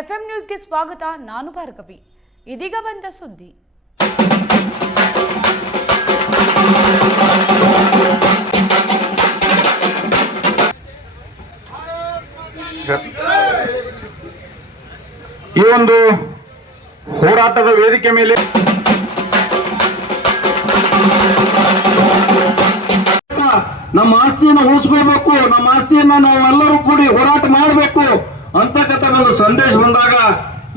FM ನ್ಯೂಸ್ಗೆ ಸ್ವಾಗತ. ನಾನು ಭಾರ್ಗವಿ. ಇದೀಗ ಬಂದ ಸುದ್ದಿ. ಈ ಒಂದು ಹೋರಾಟದ ವೇದಿಕೆ ಮೇಲೆ ನಮ್ಮ ಆಸ್ತಿಯನ್ನು ಉಳಿಸ್ಕೋಬೇಕು, ನಮ್ಮ ಆಸ್ತಿಯನ್ನ ನಾವೆಲ್ಲರೂ ಕೂಡಿ ಹೋರಾಟ ಮಾಡಬೇಕು ಅಂತಕ್ಕಂಥ ಒಂದು ಸಂದೇಶ ಬಂದಾಗ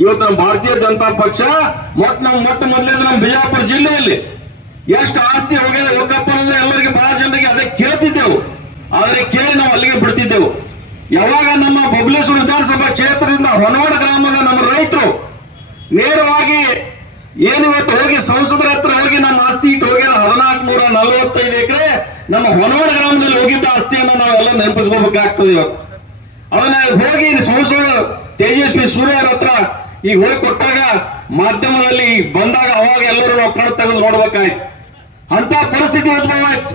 ಇವತ್ತು ನಮ್ಮ ಭಾರತೀಯ ಜನತಾ ಪಕ್ಷ ಮೊಟ್ಟ ಮೊದಲೇದು ನಮ್ಮ ಬಿಜಾಪುರ ಜಿಲ್ಲೆಯಲ್ಲಿ ಎಷ್ಟು ಆಸ್ತಿ ಹೋಗಿದೆ ಹೋಗಪ್ಪ ಅಂದ್ರೆ ಎಲ್ಲರಿಗೆ ಬಹಳ ಜನರಿಗೆ ಅದೇ ಕೇಳ್ತಿದ್ದೆವು. ಆದ್ರೆ ಕೇಳಿ ನಾವು ಅಲ್ಲಿಗೆ ಬಿಡ್ತಿದ್ದೆವು. ಯಾವಾಗ ನಮ್ಮ ಬಬಲೇಶ್ವರ ವಿಧಾನಸಭಾ ಕ್ಷೇತ್ರದಿಂದ ಹೊನವಾಡ ಗ್ರಾಮದ ನಮ್ಮ ರೈತರು ನೇರವಾಗಿ ಏನಿವತ್ತು ಹೋಗಿ ಸಂಸದರ ಹತ್ರ ಹೋಗಿ ನಮ್ಮ ಆಸ್ತಿ ಇಟ್ಟು ಹೋಗ್ಯದ 1445 ಎಕರೆ ನಮ್ಮ ಹೊನವಾಡ ಗ್ರಾಮದಲ್ಲಿ ಹೋಗಿದ್ದ ಆಸ್ತಿಯನ್ನು ನಾವೆಲ್ಲ ನೆನಪಿಸ್ಕೋಬೇಕಾಗ್ತದೆ. ಇವತ್ತು ಅದನ್ನ ಹೋಗಿ ಸಂಸದ ತೇಜಸ್ವಿ ಸೂರ್ಯ ಅವ್ರ ಹತ್ರ ಈಗ ಹೋಗಿ ಕೊಟ್ಟಾಗ ಮಾಧ್ಯಮದಲ್ಲಿ ಬಂದಾಗ ಅವಾಗ ಎಲ್ಲರೂ ನಾವು ಕಣ್ಣು ತೆಗೆದು ನೋಡ್ಬೇಕಾಯ್ತು. ಅಂತ ಪರಿಸ್ಥಿತಿ ಉದ್ಭವ ಆಯ್ತು.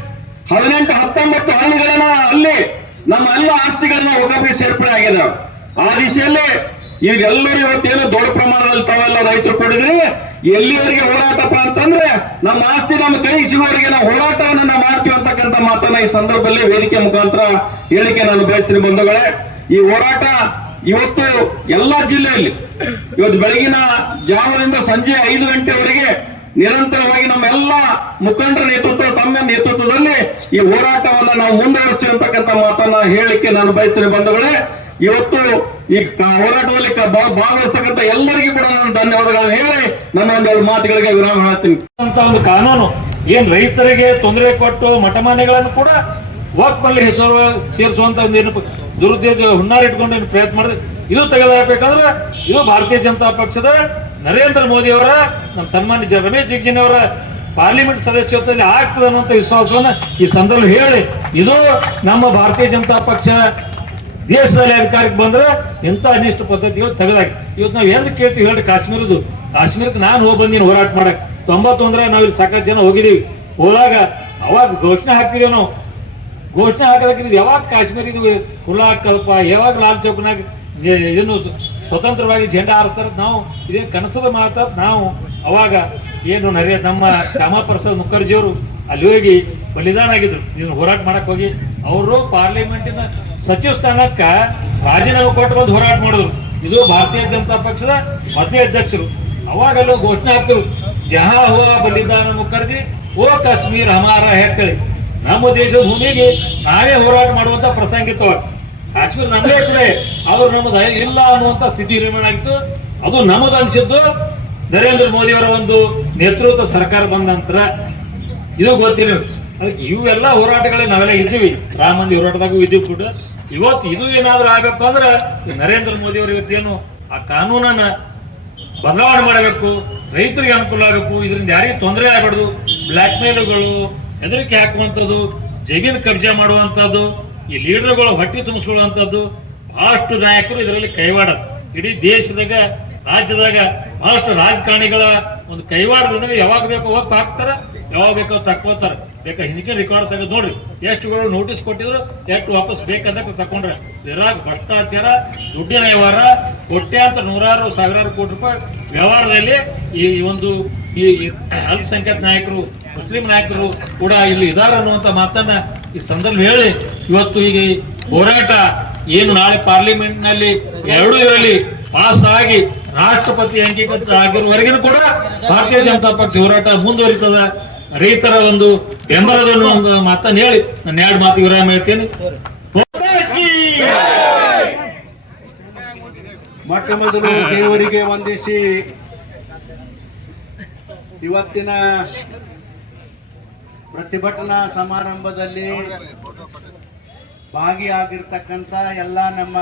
18-19 ಹಳ್ಳಿಗಳನ್ನ ಅಲ್ಲಿ ನಮ್ಮ ಎಲ್ಲ ಆಸ್ತಿಗಳನ್ನ ಒಗ್ಗಟ್ಟಿಗೆ ಸೇರ್ಪಡೆ ಆಗಿದ್ದಾವೆ. ಆ ದಿಶೆಯಲ್ಲಿ ಈಗೆಲ್ಲರೂ ಇವತ್ತೇನು ದೊಡ್ಡ ಪ್ರಮಾಣದಲ್ಲಿ ತಾವೆಲ್ಲ ರೈತರು ಕೊಡಿದ್ರಿ. ಎಲ್ಲಿವರೆಗೆ ಹೋರಾಟಪ್ಪ ಅಂತಂದ್ರೆ ನಮ್ಮ ಆಸ್ತಿ ನಮ್ಮ ಕೈ ಸಿಗುವವರೆಗೆ ನಾವು ಹೋರಾಟವನ್ನು ನಾವು ಮಾಡ್ತೀವಿ ಅಂತಕ್ಕಂಥ ಮಾತನ್ನ ಈ ಸಂದರ್ಭದಲ್ಲಿ ವೇದಿಕೆ ಮುಖಾಂತರ ಹೇಳಿಕೆ ನಾನು ಬಯಸ್ತೀನಿ. ಬಂಧುಗಳೇ, ಈ ಹೋರಾಟ ಇವತ್ತು ಎಲ್ಲಾ ಜಿಲ್ಲೆಯಲ್ಲಿ ಇವತ್ತು ಬೆಳಗಿನ ಜಾವದಿಂದ ಸಂಜೆ 5 ಗಂಟೆವರೆಗೆ ನಿರಂತರವಾಗಿ ನಮ್ಮೆಲ್ಲ ಮುಖಂಡರ ನೇತೃತ್ವ ತಮ್ಮ ನೇತೃತ್ವದಲ್ಲಿ ಈ ಹೋರಾಟವನ್ನ ನಾವು ಮುಂದುವರಿಸ್ತೀವಿ ಅಂತಕ್ಕಂಥ ಮಾತನ್ನ ಹೇಳಿಕೆ ನಾನು ಬಯಸ್ತೀನಿ. ಬಂಧುಗಳೇ, ಇವತ್ತು ಈ ಹೋರಾಟದಲ್ಲಿ ಭಾಗವಹಿಸ್ತಕ್ಕಂಥ ಎಲ್ಲರಿಗೂ ಕೂಡ ನಾನು ಧನ್ಯವಾದಗಳನ್ನು ಹೇಳಿ ನನ್ನ ಒಂದೆರಡು ಮಾತುಗಳಿಗೆ ವಿರಾಮ ಹೇಳ್ತೀನಿ. ಅಂತ ಒಂದು ಕಾನೂನು ಏನ್ ರೈತರಿಗೆ ತೊಂದರೆ ಕೊಟ್ಟು ಮಠಮಾನ್ಯಗಳನ್ನು ಕೂಡ ವಾಕ್ನಲ್ಲಿ ಹೆಸರು ಸೇರಿಸುವಂತ ಒಂದು ಏನು ದುರುದ್ದೇಶ ಹುನ್ನಾರ ಇಟ್ಕೊಂಡು ಏನು ಪ್ರಯತ್ನ ಮಾಡಿದ್ರೆ ಇದು ತೆಗೆದುಹಾಕಬೇಕಂದ್ರೆ ಇದು ಭಾರತೀಯ ಜನತಾ ಪಕ್ಷದ ನರೇಂದ್ರ ಮೋದಿ ಅವರ ನಮ್ಮ ಸನ್ಮಾನ್ಯ ರಮೇಶ್ ಜಿಗಜಿಣಗಿ ಅವರ ಪಾರ್ಲಿಮೆಂಟ್ ಸದಸ್ಯತ್ವದಲ್ಲಿ ಆಗ್ತದೆ ಅನ್ನುವಂಥ ವಿಶ್ವಾಸವನ್ನ ಈ ಸಂದರ್ಭ ಹೇಳಿ, ಇದು ನಮ್ಮ ಭಾರತೀಯ ಜನತಾ ಪಕ್ಷ ದೇಶದಲ್ಲಿ ಅಧಿಕಾರಕ್ಕೆ ಬಂದ್ರೆ ಇಂಥ ಅನಿಷ್ಟ ಪದ್ಧತಿಗಳು ತೆಗೆದಾಕಿ. ಇವತ್ತು ನಾವು ಎಂದು ಕೇಳ್ತೀವಿ ಹೇಳಿ, ಕಾಶ್ಮೀರಕ್ಕೆ ನಾನು ಹೋಗಿ ಬಂದೀನಿ ಹೋರಾಟ ಮಾಡಕ್. 91 ನಾವು ಇಲ್ಲಿ ಸಾಕಷ್ಟು ಜನ ಹೋಗಿದ್ದೀವಿ. ಹೋದಾಗ ಅವಾಗ ಘೋಷಣೆ ಹಾಕ್ತಿದೀವಿ ನಾವು. ಘೋಷಣೆ ಹಾಕದಕ್ಕೆ ಯಾವಾಗ ಕಾಶ್ಮೀರ ಹುಲ್ಲಾ ಕಲ್ಪ, ಯಾವಾಗ ಲಾಲ್ ಚೌಕ್ನಾಗ ಇದನ್ನು ಸ್ವತಂತ್ರವಾಗಿ ಜೆಂಡಾ ಹಾರಿಸ್ತಾರ ನಾವು ಇದೇನು ಕನಸದ ಮಾತ. ನಾವು ಅವಾಗ ಏನು ನಮ್ಮ ಶ್ಯಾಮಾ ಪ್ರಸಾದ್ ಮುಖರ್ಜಿಯವರು ಅಲ್ಲಿ ಹೋಗಿ ಬಲಿದಾನ ಆಗಿದ್ರು ಇದನ್ನು ಹೋರಾಟ ಮಾಡಕ್ ಹೋಗಿ. ಅವರು ಪಾರ್ಲಿಮೆಂಟಿನ ಸಚಿವ ಸ್ಥಾನಕ್ಕ ರಾಜೀನಾಮೆ ಕೊಟ್ಟು ಬಂದು ಹೋರಾಟ ಮಾಡಿದ್ರು. ಇದು ಭಾರತೀಯ ಜನತಾ ಪಕ್ಷದ ಮೊದಲೇ ಅಧ್ಯಕ್ಷರು. ಅವಾಗಲ್ಲೂ ಘೋಷಣೆ ಹಾಕ್ತರು, ಜಹಾ ಹುವಾ ಬಲಿದಾನ ಮುಖರ್ಜಿ ಓ ಕಾಶ್ಮೀರ್ ಹಮಾರ ಹೇಳಿ. ನಮ್ಮ ದೇಶದ ಭೂಮಿಗೆ ನಾವೇ ಹೋರಾಟ ಮಾಡುವಂತ ಪ್ರಸಂಗಿತವಾಗಿ ಕಾಶ್ಮೀರ ನಮ್ಮದೇ ಕೂಡ ಆದ್ರೂ ನಮ್ಮದು ಇಲ್ಲ ಅನ್ನುವಂತ ಸ್ಥಿತಿ ನಿರ್ಮಾಣ ಆಗಿತ್ತು. ಅದು ನಮ್ಮದು ಅನಿಸಿದ್ದು ನರೇಂದ್ರ ಮೋದಿ ಅವರ ಒಂದು ನೇತೃತ್ವ ಸರ್ಕಾರ ಬಂದ ನಂತರ. ಇದು ಗೊತ್ತಿಲ್ಲ. ಅದಕ್ಕೆ ಇವೆಲ್ಲ ಹೋರಾಟಗಳೇ ನಾವೆಲ್ಲ ಇದ್ದೀವಿ. ರಾಮ ಮಂದಿರ ಹೋರಾಟದಾಗೂ ಇದ್ದೀವಿ ಕೂಡ. ಇವತ್ತು ಇದು ಏನಾದ್ರೂ ಆಗ್ಬೇಕು ಅಂದ್ರೆ ನರೇಂದ್ರ ಮೋದಿ ಅವರು ಇವತ್ತೇನು ಆ ಕಾನೂನನ್ನ ಬದಲಾವಣೆ ಮಾಡಬೇಕು, ರೈತರಿಗೆ ಅನುಕೂಲ ಆಗಬೇಕು, ಇದರಿಂದ ಯಾರಿಗೂ ತೊಂದರೆ ಆಗಬಾರ್ದು. ಬ್ಲಾಕ್ ಮೇಲ್ಗಳು, ಹೆದರಿಕೆ ಹಾಕುವಂಥದ್ದು, ಜಮೀನು ಕಬ್ಜಾ ಮಾಡುವಂಥದ್ದು, ಈ ಲೀಡರ್ಗಳು ಹೊಟ್ಟೆ ತುಂಬಿಸ್ಕೊಳ್ಳುವಂಥದ್ದು, ಬಹಳಷ್ಟು ನಾಯಕರು ಇದರಲ್ಲಿ ಕೈವಾಡ. ಇಡೀ ದೇಶದಾಗ ರಾಜ್ಯದಾಗ ಬಹಳಷ್ಟು ರಾಜಕಾರಣಿಗಳ ಒಂದು ಕೈವಾಡದಾಗ ಯಾವಾಗ ಬೇಕೋ ಹೋಗಿ ಹಾಕ್ತಾರ, ಯಾವಾಗ ಬೇಕೋ ತಕ್ಕೋತಾರ. ಬೇಕಾ ಹಿಂದಿನ ರೆಕಾರ್ಡ್ ತೆಗೆದು ನೋಡ್ರಿ, ಎಷ್ಟುಗಳು ನೋಟಿಸ್ ಕೊಟ್ಟಿದ್ರು, ಎಷ್ಟು ವಾಪಸ್ ಬೇಕಂದಾಗ ತಕೊಂಡ್ರೆ. ಇರಾಗ ಭ್ರಷ್ಟಾಚಾರ, ದುಡ್ಡಿನ ವ್ಯವಹಾರ, ಕೋಟ್ಯಾಂತರ ನೂರಾರು ಸಾವಿರಾರು ಕೋಟಿ ರೂಪಾಯಿ ವ್ಯವಹಾರದಲ್ಲಿ ಈ ಒಂದು ಈ ಅಲ್ಪಸಂಖ್ಯಾತ ನಾಯಕರು, ಮುಸ್ಲಿಂ ನಾಯಕರು ಕೂಡ ಇಲ್ಲಿ ಇದಾರೆ ಅನ್ನುವಂಥ ಮಾತನ್ನ ಈ ಸಂದರ್ಭ ಹೇಳಿ, ಇವತ್ತು ಈಗ ಹೋರಾಟ ಏನು ನಾಳೆ ಪಾರ್ಲಿಮೆಂಟ್ ನಲ್ಲಿ ಎರಡೂ ಇರಲಿ ಪಾಸ್ ಆಗಿ ರಾಷ್ಟ್ರಪತಿ ಅಂಗೀಕೃತ ಆಗಿರುವವರೆಗೂ ಕೂಡ ಭಾರತೀಯ ಜನತಾ ಪಕ್ಷ ಹೋರಾಟ ಮುಂದುವರಿಸದ ರೈತರ ಒಂದು ಬೆಂಬಲವನ್ನು ಒಂದು ಮಾತನ್ನು ಹೇಳಿ ನಾನು 2 ಮಾತು ವಿರಾಮ ಹೇಳ್ತೇನೆ. ಮೊಟ್ಟ ಮೊದಲು ದೇವರಿಗೆ ವಂದಿಸಿ ಇವತ್ತಿನ ಪ್ರತಿಭಟನಾ ಸಮಾರಂಭದಲ್ಲಿ ಭಾಗಿಯಾಗಿರ್ತಕ್ಕಂಥ ಎಲ್ಲ ನಮ್ಮ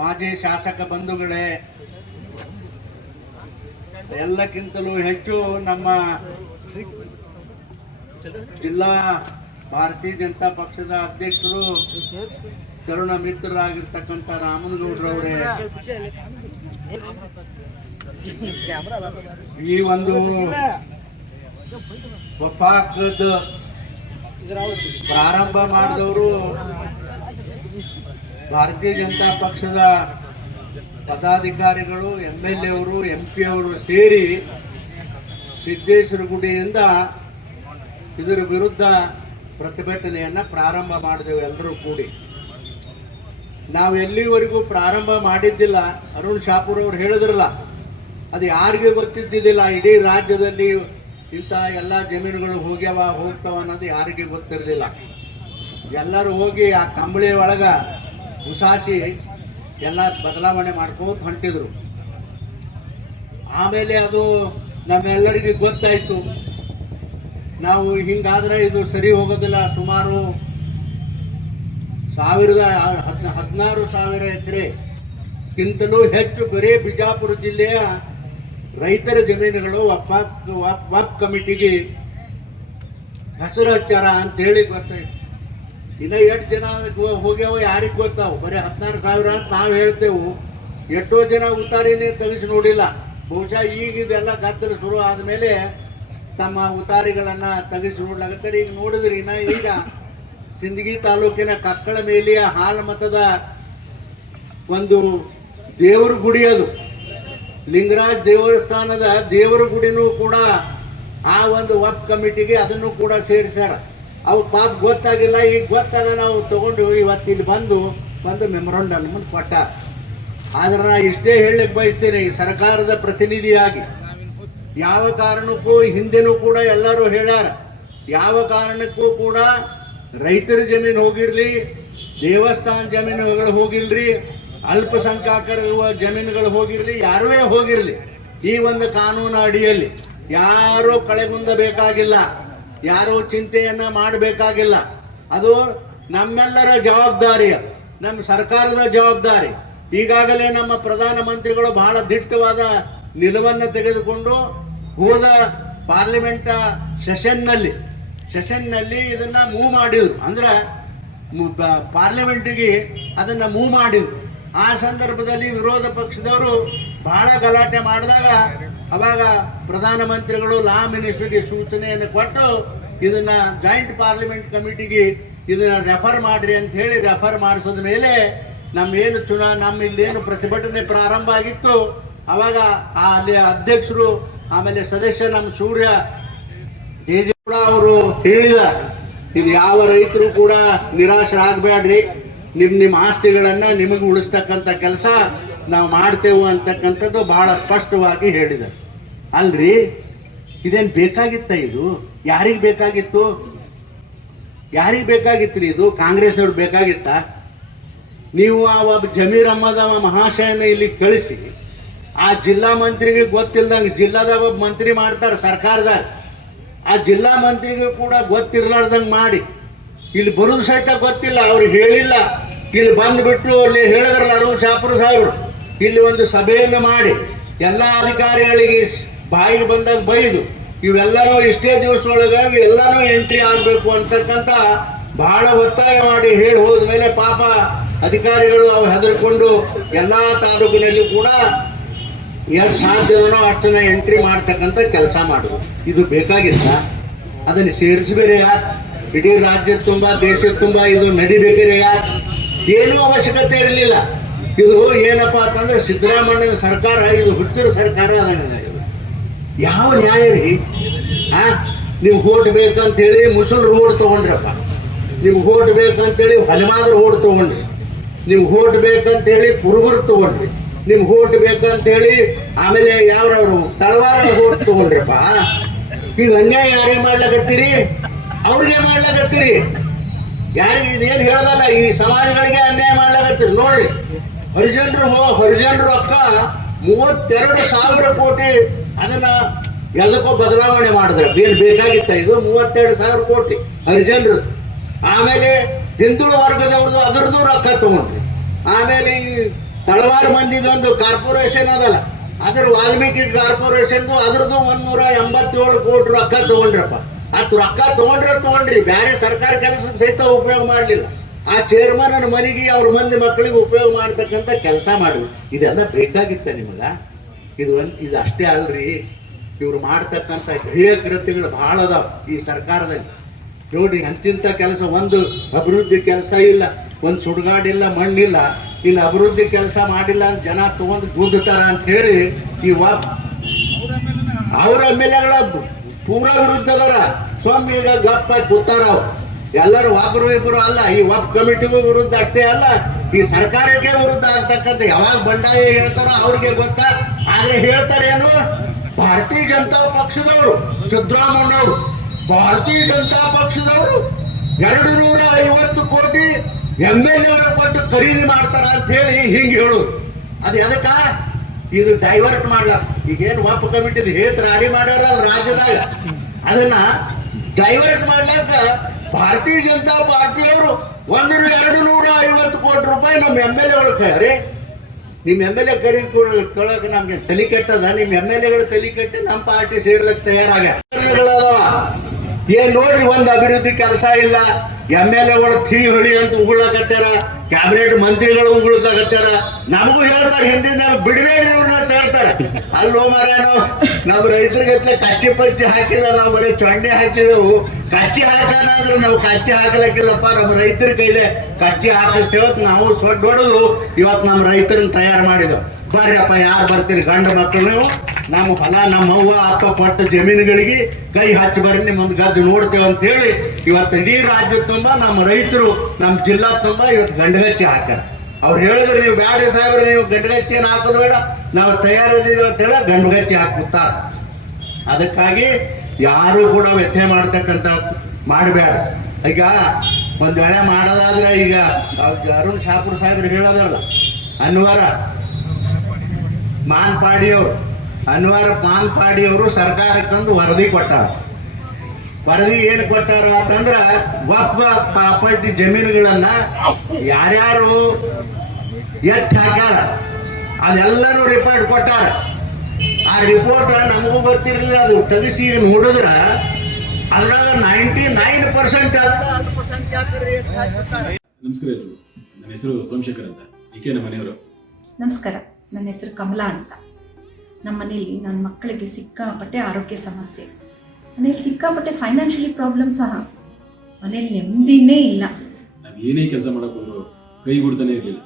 ಮಾಜಿ ಶಾಸಕ ಬಂಧುಗಳೇ, ಎಲ್ಲಕ್ಕಿಂತಲೂ ಹೆಚ್ಚು ನಮ್ಮ ಜಿಲ್ಲಾ ಭಾರತೀಯ ಜನತಾ ಪಕ್ಷದ ಅಧ್ಯಕ್ಷರು ತರುಣ ಮಿತ್ರರಾಗಿರ್ತಕ್ಕಂಥ ರಾಮನಗೌಡ್ರವರೇ, ಈ ಒಂದು ವಫಾಕದ ಪ್ರಾರಂಭ ಮಾಡಿದವರು ಭಾರತೀಯ ಜನತಾ ಪಕ್ಷದ ಪದಾಧಿಕಾರಿಗಳು MLA ಅವರು MP ಅವರು ಸೇರಿ ಸಿದ್ದೇಶ್ವರ ಗುಡಿಯಿಂದ ಇದರ ವಿರುದ್ಧ ಪ್ರತಿಭಟನೆಯನ್ನ ಪ್ರಾರಂಭ ಮಾಡಿದೆವು. ಎಲ್ಲರೂ ಕೂಡಿ ನಾವು ಎಲ್ಲಿವರೆಗೂ ಪ್ರಾರಂಭ ಮಾಡಿದ್ದಿಲ್ಲ. ಅರುಣ್ ಶಾಪೂರ್ ಅವರು ಹೇಳಿದ್ರಲ್ಲ, ಅದು ಯಾರಿಗೆ ಗೊತ್ತಿದ್ದಿದ್ದಿಲ್ಲ. ಇಡೀ ರಾಜ್ಯದಲ್ಲಿ ಇಂಥ ಎಲ್ಲ ಜಮೀನುಗಳು ಹೋಗ್ತಾವ ಅನ್ನೋದು ಯಾರಿಗೆ ಗೊತ್ತಿರಲಿಲ್ಲ. ಎಲ್ಲರೂ ಹೋಗಿ ಆ ಕಂಬಳಿ ಒಳಗ ಉಸಾಸಿ ಎಲ್ಲ ಬದಲಾವಣೆ ಮಾಡ್ಕೋತ ಹೊಂಟಿದ್ರು. ಆಮೇಲೆ ಅದು ನಮ್ಮೆಲ್ಲರಿಗೂ ಗೊತ್ತಾಯ್ತು, ನಾವು ಹಿಂಗಾದ್ರೆ ಇದು ಸರಿ ಹೋಗೋದಿಲ್ಲ. ಸುಮಾರು 16,000 ಎಕರೆಗಿಂತಲೂ ಹೆಚ್ಚು ಬರೀ ಬಿಜಾಪುರ ಜಿಲ್ಲೆಯ ರೈತರ ಜಮೀನುಗಳು ವಕ್ಫ್ ಕಮಿಟಿಗೆ ಹೆಸರು ಹಚ್ಚಾರ ಅಂತ ಹೇಳಿ ಗೊತ್ತಾಯ್ತು. ಇನ್ನು ಎಷ್ಟು ಜನ ಹೋಗ್ಯಾವ ಯಾರಿಗೆ ಗೊತ್ತಾವು? ಬರೀ 16,000 ಅಂತ ನಾವು ಹೇಳ್ತೇವು. ಎಷ್ಟೋ ಜನ ಉತ್ತಾರಿನೇ ತೆಗೆಸಿ ನೋಡಿಲ್ಲ. ಬಹುಶಃ ಈಗ ಇದೆಲ್ಲ ಗದ್ದಲ ಶುರು ಆದಮೇಲೆ ತಮ್ಮ ಉತ್ತಾರಿಗಳನ್ನ ತೆಗೆಸಿ ನೋಡ್ಲಾಗತ್ತಾರೆ. ಈಗ ನೋಡಿದ್ರಿ, ಈಗ ಸಿಂದಗಿ ತಾಲೂಕಿನ ಕಕ್ಕಳ ಮೇಲಿಯ ಹಾಲಮತದ ಒಂದು ದೇವರ ಗುಡಿ, ಅದು ಲಿಂಗರಾಜ್ ದೇವಸ್ಥಾನದ ದೇವರ ಗುಡಿನೂ ಕೂಡ ಆ ಒಂದು ವಕ್ಫ್ ಕಮಿಟಿಗೆ ಅದನ್ನು ಕೂಡ ಸೇರಿಸ್ಯಾರ. ಅವು ಪಾಪ ಗೊತ್ತಾಗಿಲ್ಲ. ಈಗ ಗೊತ್ತಾಗ ನಾವು ತಗೊಂಡು ಇವತ್ತು ಇಲ್ಲಿ ಬಂದು ಮೆಮೊರಂಡಮ್ ಕೊಟ್ಟ. ಆದ್ರೆ ನಾ ಇಷ್ಟೇ ಹೇಳಲಿಕ್ಕೆ ಬಯಸ್ತೇನೆ, ಈ ಸರ್ಕಾರದ ಪ್ರತಿನಿಧಿಯಾಗಿ ಯಾವ ಕಾರಣಕ್ಕೂ ಹಿಂದೆನೂ ಕೂಡ ಎಲ್ಲರೂ ಹೇಳ್ಯಾರ, ಯಾವ ಕಾರಣಕ್ಕೂ ಕೂಡ ರೈತರ ಜಮೀನು ಹೋಗಿರ್ಲಿ, ದೇವಸ್ಥಾನ ಜಮೀನುಗಳು ಹೋಗಿರ್ಲಿ, ಅಲ್ಪಸಂಖ್ಯಾತರಿರುವ ಜಮೀನುಗಳು ಹೋಗಿರ್ಲಿ, ಯಾರುವೇ ಹೋಗಿರ್ಲಿ, ಈ ಒಂದು ಕಾನೂನು ಅಡಿಯಲ್ಲಿ ಯಾರೂ ಕಳೆಗುಂದಬೇಕಾಗಿಲ್ಲ, ಯಾರೂ ಚಿಂತೆಯನ್ನ ಮಾಡಬೇಕಾಗಿಲ್ಲ. ಅದು ನಮ್ಮೆಲ್ಲರ ಜವಾಬ್ದಾರಿ, ನಮ್ಮ ಸರ್ಕಾರದ ಜವಾಬ್ದಾರಿ. ಈಗಾಗಲೇ ನಮ್ಮ ಪ್ರಧಾನಮಂತ್ರಿಗಳು ಬಹಳ ದಿಟ್ಟವಾದ ನಿಲುವನ್ನು ತೆಗೆದುಕೊಂಡು ಹೋದ ಪಾರ್ಲಿಮೆಂಟ್ ಸೆಷನ್ನಲ್ಲಿ ಇದನ್ನ ಮೂವ್ ಮಾಡಿದ್ರು. ಅಂದ್ರೆ ಪಾರ್ಲಿಮೆಂಟ್ಗೆ ಅದನ್ನ ಮೂವ್ ಮಾಡಿದ್ರು. ಆ ಸಂದರ್ಭದಲ್ಲಿ ವಿರೋಧ ಪಕ್ಷದವರು ಬಹಳ ಗಲಾಟೆ ಮಾಡಿದಾಗ ಅವಾಗ ಪ್ರಧಾನಮಂತ್ರಿಗಳು ಲಾ ಮಿನಿಸ್ಟರ್ಗೆ ಸೂಚನೆಯನ್ನು ಕೊಟ್ಟು ಇದನ್ನ ಜಾಯಿಂಟ್ ಪಾರ್ಲಿಮೆಂಟ್ ಕಮಿಟಿಗೆ ಇದನ್ನ ರೆಫರ್ ಮಾಡ್ರಿ ಅಂತ ಹೇಳಿ ರೆಫರ್ ಮಾಡಿಸೋದ ಮೇಲೆ ನಮ್ಮಿಲ್ಲೇನು ಪ್ರತಿಭಟನೆ ಪ್ರಾರಂಭ ಆಗಿತ್ತು, ಅವಾಗ ಅಲ್ಲಿ ಅಧ್ಯಕ್ಷರು ಆಮೇಲೆ ಸದಸ್ಯ ನಮ್ಮ ಸೂರ್ಯ ದೇಜೇಗೌಡ ಅವರು ಹೇಳಿದ, ಇದು ಯಾವ ರೈತರು ಕೂಡ ನಿರಾಶರಾಗಬೇಡ್ರಿ, ನಿಮ್ಮ ಆಸ್ತಿಗಳನ್ನ ನಿಮಗೆ ಉಳಿಸ್ತಕ್ಕಂಥ ಕೆಲಸ ನಾವು ಮಾಡ್ತೇವೆ ಅಂತಕ್ಕಂಥದ್ದು ಬಹಳ ಸ್ಪಷ್ಟವಾಗಿ ಹೇಳಿದ. ಅಲ್ರಿ, ಇದೇನು ಬೇಕಾಗಿತ್ತ? ಇದು ಯಾರಿಗೆ ಬೇಕಾಗಿತ್ತು? ಇದು ಕಾಂಗ್ರೆಸ್ನವ್ರು ಬೇಕಾಗಿತ್ತ? ನೀವು ಆ ಜಮೀರ್ ಅಹ್ಮದ್ ಮಹಾಶಯನ ಇಲ್ಲಿ ಕಳಿಸಿ ಆ ಜಿಲ್ಲಾ ಮಂತ್ರಿಗೆ ಗೊತ್ತಿಲ್ದಂಗೆ ಜಿಲ್ಲಾದಾಗ ಒಬ್ಬ ಮಂತ್ರಿ ಮಾಡ್ತಾರೆ ಸರ್ಕಾರದಾಗ, ಆ ಜಿಲ್ಲಾ ಮಂತ್ರಿಗೆ ಕೂಡ ಗೊತ್ತಿರ್ಲಾರ್ದಂಗೆ ಮಾಡಿ ಇಲ್ಲಿ ಬರೋದು ಸಹಿತ ಗೊತ್ತಿಲ್ಲ, ಅವ್ರು ಹೇಳಿಲ್ಲ. ಇಲ್ಲಿ ಬಂದ್ಬಿಟ್ಟು ಅಲ್ಲಿ ಹೇಳಿದ್ರಲ್ಲ ಅರುಣ್ ಶಾಪೂರ್ ಸಾಹೇಬ್ರು, ಇಲ್ಲಿ ಒಂದು ಸಭೆಯನ್ನು ಮಾಡಿ ಎಲ್ಲ ಅಧಿಕಾರಿಗಳಿಗೆ ಬಾಯಿಗೆ ಬಂದಾಗ ಬೈದು ಇವೆಲ್ಲನೂ ಇಷ್ಟೇ ದಿವಸದೊಳಗೆ ಇವೆಲ್ಲನೂ ಎಂಟ್ರಿ ಆಗಬೇಕು ಅಂತಕ್ಕಂಥ ಬಹಳ ಒತ್ತಾಯ ಮಾಡಿ ಹೇಳಿ ಹೋದ್ಮೇಲೆ ಪಾಪ ಅಧಿಕಾರಿಗಳು ಅವು ಹೆದರ್ಕೊಂಡು ಎಲ್ಲಾ ತಾಲೂಕಿನಲ್ಲಿ ಕೂಡ ಎಷ್ಟು ಸಾಧ್ಯವನೋ ಅಷ್ಟನ್ನ ಎಂಟ್ರಿ ಮಾಡ್ತಕ್ಕಂಥ ಕೆಲಸ ಮಾಡಿದ್ರು. ಇದು ಬೇಕಾಗಿತ್ತ? ಅದನ್ನು ಸೇರಿಸಬೇರೆ ಯಾಕೆ? ಇಡೀ ರಾಜ್ಯ ತುಂಬಾ ದೇಶದ ತುಂಬಾ ಇದು ನಡಿಬೇಕೇ ಯಾಕೆ? ಏನೂ ಅವಶ್ಯಕತೆ ಇರಲಿಲ್ಲ. ಇದು ಏನಪ್ಪಾ ಅಂತಂದ್ರೆ ಸಿದ್ದರಾಮಯ್ಯನ ಸರ್ಕಾರ ಇದು ಹುಚ್ಚಿರ ಸರ್ಕಾರ ಅದಂಗ. ಯಾವ ನ್ಯಾಯ ರೀ? ನೀವು ಓಟ್ ಬೇಕಂತೇಳಿ ಮುಸಲ್ರು ಓಟ್ ತಗೊಂಡ್ರಪ್ಪ, ನಿಮ್ಗೆ ಓಟ್ ಬೇಕಂತೇಳಿ ಹನುಮಾದ್ರ ಓಟ್ ತಗೊಂಡ್ರಿ, ನಿಮ್ಗೆ ಓಟ್ ಬೇಕಂತೇಳಿ ಕುರುಬರು ತಗೊಂಡ್ರಿ, ನಿಮ್ಗೆ ಓಟ್ ಬೇಕಂತೇಳಿ ಆಮೇಲೆ ಯಾವ್ರವ್ರು ತಳವಾರ ಓಟ್ ತಗೊಂಡ್ರಪ್ಪ. ಈಗ ಅನ್ಯಾಯ ಯಾರಿಗೆ ಮಾಡ್ಲಾಕತ್ತೀರಿ? ಅವ್ರಿಗೆ ಮಾಡ್ಲಾಕತ್ತೀರಿ. ಯಾರಿಗೆ ಇದೇನು ಹೇಳೋದಲ್ಲ, ಈ ಸಮಾಜಗಳಿಗೆ ಅನ್ಯಾಯ ಮಾಡ್ಲಾಕತ್ತೀರಿ. ನೋಡ್ರಿ, ಹರಿಜನರು ಅಕ್ಕ 32,000 ಕೋಟಿ ಅದನ್ನ ಎಲ್ಲಕ್ಕೂ ಬದಲಾವಣೆ ಮಾಡಿದ್ರೆ ಏನ್ ಬೇಕಾಗಿತ್ತ? ಇದು 32,000 ಕೋಟಿ ಹರಿಜನರು. ಆಮೇಲೆ ಹಿಂದುಳಿದ ವರ್ಗದವ್ರದ್ದು ಅದರದ್ದು ರೊಕ್ಕ ತಗೊಂಡ್ರಿ. ಆಮೇಲೆ ಈ ತಳವಾರ ಮಂದಿದೊಂದು ಕಾರ್ಪೊರೇಷನ್ ಅದಲ್ಲ, ಅದ್ರ ವಾಲ್ಮೀಕಿ ಕಾರ್ಪೊರೇಷನ್ ಅದ್ರದ್ದು 187 ಕೋಟಿ ರೊಕ್ಕ ತಗೊಂಡ್ರಪ್ಪ. ಅಷ್ಟು ರೊಕ್ಕ ತಗೊಂಡ್ರಿ, ಬೇರೆ ಸರ್ಕಾರ ಕೆಲಸಕ್ಕೆ ಸಹಿತ ಉಪಯೋಗ ಮಾಡಲಿಲ್ಲ. ಆ ಚೇರ್ಮನ್ ಮನೆಗೆ ಅವ್ರ ಮಂದಿ ಮಕ್ಕಳಿಗೆ ಉಪಯೋಗ ಮಾಡ್ತಕ್ಕಂಥ ಕೆಲಸ ಮಾಡಿದ್ರು. ಇದೆಲ್ಲ ಬೇಕಾಗಿತ್ತ ನಿಮಗ? ಇದು ಅಷ್ಟೇ ಅಲ್ರಿ, ಇವ್ರು ಮಾಡ್ತಕ್ಕಂಥ ಧ್ಯೇಯ ಕೃತ್ಯಗಳು ಬಹಳ ಅದಾವ ಈ ಸರ್ಕಾರದಲ್ಲಿ. ನೋಡ್ರಿ, ಅಂತಿಂತ ಕೆಲಸ, ಒಂದು ಅಭಿವೃದ್ಧಿ ಕೆಲಸ ಇಲ್ಲ, ಒಂದು ಸುಡುಗಾಡಿಲ್ಲ, ಮಣ್ಣಿಲ್ಲ. ಇಲ್ಲಿ ಅಭಿವೃದ್ಧಿ ಕೆಲಸ ಮಾಡಿಲ್ಲ ಅಂತ ಜನ ತಗೊಂಡು ದುಡ್ಡುತ್ತಾರ ಅಂತ ಹೇಳಿ ಈ ವಕ್ಫ್ ಅವ್ರ ಎಮ್ಮೆಲ್ಲೆಗಳ ಪೂರಾ ವಿರುದ್ಧ ಅದಾರ. ಸ್ವಾಮಿ ಈಗ ಗಪ್ಪ ಕೂತಾರ ಅವ್ರು ಎಲ್ಲರೂ ಒಬ್ರು ಇಬ್ರು ಅಲ್ಲ, ಈ ವಕ್ಫ್ ಕಮಿಟಿಗೂ ವಿರುದ್ಧ ಅಷ್ಟೇ ಅಲ್ಲ, ಈ ಸರ್ಕಾರಕ್ಕೆ ವಿರುದ್ಧ ಆಗ್ತಕ್ಕಂಥ ಯಾವಾಗ ಬಂಡಾಯ ಹೇಳ್ತಾರ ಅವ್ರಿಗೆ ಗೊತ್ತಾ. ಆದ್ರೆ ಹೇಳ್ತಾರೇನು, ಭಾರತೀಯ ಜನತಾ ಪಕ್ಷದವರು ಸಿದ್ದರಾಮಯ್ಯನವರು ಭಾರತೀಯ ಜನತಾ ಪಕ್ಷದವರು 250 ಕೋಟಿ MLA ಕೊಟ್ಟು ಖರೀದಿ ಮಾಡ್ತಾರ ಅಂತ ಹೇಳಿ ಹಿಂಗೆ ಹೇಳು. ಅದು ಎದಕ್ಕ? ಇದು ಡೈವರ್ಟ್ ಮಾಡ್ಲ. ಈಗೇನು ವಕ್ಫ್ ಕಮಿಟಿ ಹೇತ್ ರಾಡಿ ಮಾಡ್ಯಾರ ರಾಜ್ಯದಾಗ, ಅದನ್ನ ಡೈವರ್ಟ್ ಮಾಡ್ಲಾಕ ಭಾರತೀಯ ಜನತಾ ಪಾರ್ಟಿಯವರು 250 ಕೋಟಿ ರೂಪಾಯಿ ನಮ್ಮ MLA ಖರೀ. ನಿಮ್ MLA ಕರೀಕೊಳಕ ನಮ್ಗೆ ತಲೆ ಕೆಟ್ಟದ, ನಿಮ್ MLA ತಲೆ ಕೆಟ್ಟ ನಮ್ಮ ಪಾರ್ಟಿ ಸೇರ್ಲಕ್ ತಯಾರಾಗ. ಏನ್ ನೋಡ್ರಿ, ಒಂದ್ ಅಭಿವೃದ್ಧಿ ಕೆಲಸ ಇಲ್ಲ. MLA ಥೀ ಹೊಡಿ ಅಂತ ಉಗುಳಕತ್ತಾರ, ಕ್ಯಾಬಿನೆಟ್ ಮಂತ್ರಿಗಳು ಉಗುಳಕಾಗತ್ತಾರ. ನಮಗೂ ಹೇಳ್ತಾರೆ ಹಿಂದಿನ ಬಿಡಬೇಡ್ರಿ ಅಂತ ಹೇಳ್ತಾರೆ. ಅಲ್ಲೋ ಮರೇನು ನಾವು ರೈತರಿಗೆ ಕಚ್ಚಿ ಪಚ್ಚಿ ಹಾಕಿದ, ನಾವು ಬರೀ ಚೊಂಡೆ ಹಾಕಿದೆವು. ಕಚ್ಚಿ ಹಾಕೋಣ ಅಂದ್ರೆ ನಾವು ಕಚ್ಚಿ ಹಾಕಲಕ್ಕಿಲ್ಲಪ್ಪ, ನಮ್ಮ ರೈತರ ಕೈಲೆ ಕಚ್ಚಿ ಹಾಕಿಸ್ತೇವತ್ ನಾವು ಸೊಡ್ಡು ಹೊಡೆದು ಇವತ್ತು ನಮ್ಮ ರೈತರನ್ನ ತಯಾರು ಮಾಡಿದೆವು. ಬರ್ರಿಯಪ್ಪ, ಯಾರು ಬರ್ತೀರಿ ಗಂಡು ಮಕ್ಕಳು ನೀವು, ನಮ್ಮ ಹೊಲ ನಮ್ಮ ಅವ್ವ ಅಪ್ಪ ಕೊಟ್ಟ ಜಮೀನುಗಳಿಗೆ ಕೈ ಹಚ್ಚಿ ಬರ್ರಿ, ನಿಮ್ಮೊಂದು ಗದ್ದು ನೋಡ್ತೇವೆ ಅಂತ ಹೇಳಿ ಇವತ್ತು ಇಡೀ ರಾಜ್ಯ ತುಂಬಾ ನಮ್ಮ ರೈತರು, ನಮ್ಮ ಜಿಲ್ಲಾ ತುಂಬಾ ಇವತ್ತು ಗಂಡಗಚ್ಚಿ ಹಾಕಾರ. ಅವ್ರು ಹೇಳಿದ್ರೆ ನೀವು ಬ್ಯಾಡ ಸಾಹೇಬ್ರೆ, ನೀವು ಗಂಡಗಚ್ಚಿ ಏನು ಹಾಕೋದು ಬೇಡ, ನಾವು ತಯಾರಿದ್ದೀವಿ ಅಂತ ಹೇಳಿ ಗಂಡಗಚ್ಚಿ ಹಾಕುತ್ತಾರೆ. ಅದಕ್ಕಾಗಿ ಯಾರು ಕೂಡ ವ್ಯಥೆ ಮಾಡ್ತಕ್ಕಂಥ ಮಾಡಬೇಡ. ಈಗ ಒಂದ್ ವೇಳೆ ಮಾಡೋದಾದ್ರೆ ಈಗ ಅರುಣ್ ಶಾಪುರ್ ಸಾಹೇಬ್ರು ಹೇಳೋದಲ್ಲ, ಅನ್ವರ ಮಾನ್ಪಾಡಿಯವರು ಸರ್ಕಾರಕ್ಕೊಂದು ವರದಿ ಕೊಟ್ಟಾರ. ವರದಿ ಏನ್ ಕೊಟ್ಟಾರ ಅಂತಂದ್ರ ವಕ್ಫ್ ಪ್ರಾಪರ್ಟಿ ಜಮೀನುಗಳನ್ನ ಯಾರ್ಯಾರು ಎತ್ತಿ ಹಾಕ್ಯಾರ ಅದೆಲ್ಲರೂ ರಿಪೋರ್ಟ್ ಕೊಟ್ಟಾರ. ಆ ರಿಪೋರ್ಟ್ ನಮಗೂ ಗೊತ್ತಿರಲಿಲ್ಲ, ಅದು ತೆಗಿಸಿ ನೋಡಿದ್ರ ಅದ್ರಾಗ 99% ನಮಸ್ಕಾರ ಎಲ್ರಿಗೂ. ನನ್ನ ಹೆಸರು ಸೋಮಶೇಖರ್ ಅಂತ, ಈಕೆ ನಮ್ಮ ಮನೆಯವರು. ನಮಸ್ಕಾರ, ನನ್ನ ಹೆಸರು ಕಮಲಾ ಅಂತ. ನಮ್ಮ ಮನೇಲಿ ನನ್ನ ಮಕ್ಕಳಿಗೆ ಸಿಕ್ಕಾಪಟ್ಟೆ ಆರೋಗ್ಯ ಸಮಸ್ಯೆ, ಮನೇಲಿ ಸಿಕ್ಕಾಪಟ್ಟೆ ಫೈನಾನ್ಷಿಯಲಿ ಪ್ರಾಬ್ಲಮ್ ಸಹ, ಮನೇಲಿ ನೆಮ್ಮದಿನೇ ಇಲ್ಲ. ನಾವು ಏನೇ ಕೆಲಸ ಮಾಡೋಕೆ ಹೋದ್ರು ಕೈ ಗುಡ್ತಾನೆ ಇರಲಿಲ್ಲ.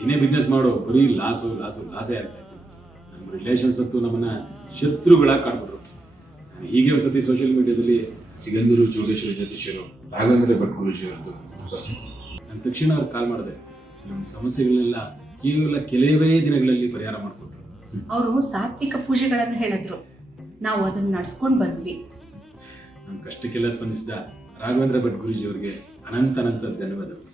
ಏನೇ ಬಿಸ್ನೆಸ್ ಮಾಡೋ ಬರೀ ಲಾಸೇ ಆಗ್ತಾ ಇತ್ತು. ನಮ್ಮ ರಿಲೇಷನ್ಸ್ ಅಂತೂ ನಮ್ಮನ್ನ ಶತ್ರುಗಳಾಗಿ ಕಾಡ್ಬಿಟ್ರು. ಹೀಗೆ ಒಂದ್ಸತಿ ಸೋಷಿಯಲ್ ಮೀಡಿಯಾದಲ್ಲಿ ಸಿಗಂದೂರು ಜೋಗೇಶ್ವರಿ ಜ್ಯೋತಿಷ್ಯರು ರಾಘವೇಂದ್ರ ಭಟ್ ಗುರೂಜಿ ಅವ್ರದ್ದು ನಂಬರ್ ಸಿಕ್ತು. ನಾನು ತಕ್ಷಣ ಅವ್ರಿಗೆ ಕಾಲ್ ಮಾಡಿದೆ. ನಮ್ಮ ಸಮಸ್ಯೆಗಳನ್ನೆಲ್ಲ ಕೇವಲ ಕೆಲವೇ ದಿನಗಳಲ್ಲಿ ಪರಿಹಾರ ಮಾಡಿಕೊಟ್ರು. ಅವರು ಸಾತ್ವಿಕ ಪೂಜೆಗಳನ್ನು ಹೇಳಿದ್ರು, ನಾವು ಅದನ್ನು ನಡ್ಸ್ಕೊಂಡು ಬಂದ್ವಿ. ನಮ್ಮ ಕಷ್ಟಕ್ಕೆಲ್ಲ ಸ್ಪಂದಿಸಿದ ರಾಘವೇಂದ್ರ ಭಟ್ ಗುರೂಜಿ ಅವರಿಗೆ ಅನಂತ ಧನ್ಯವಾದಗಳು.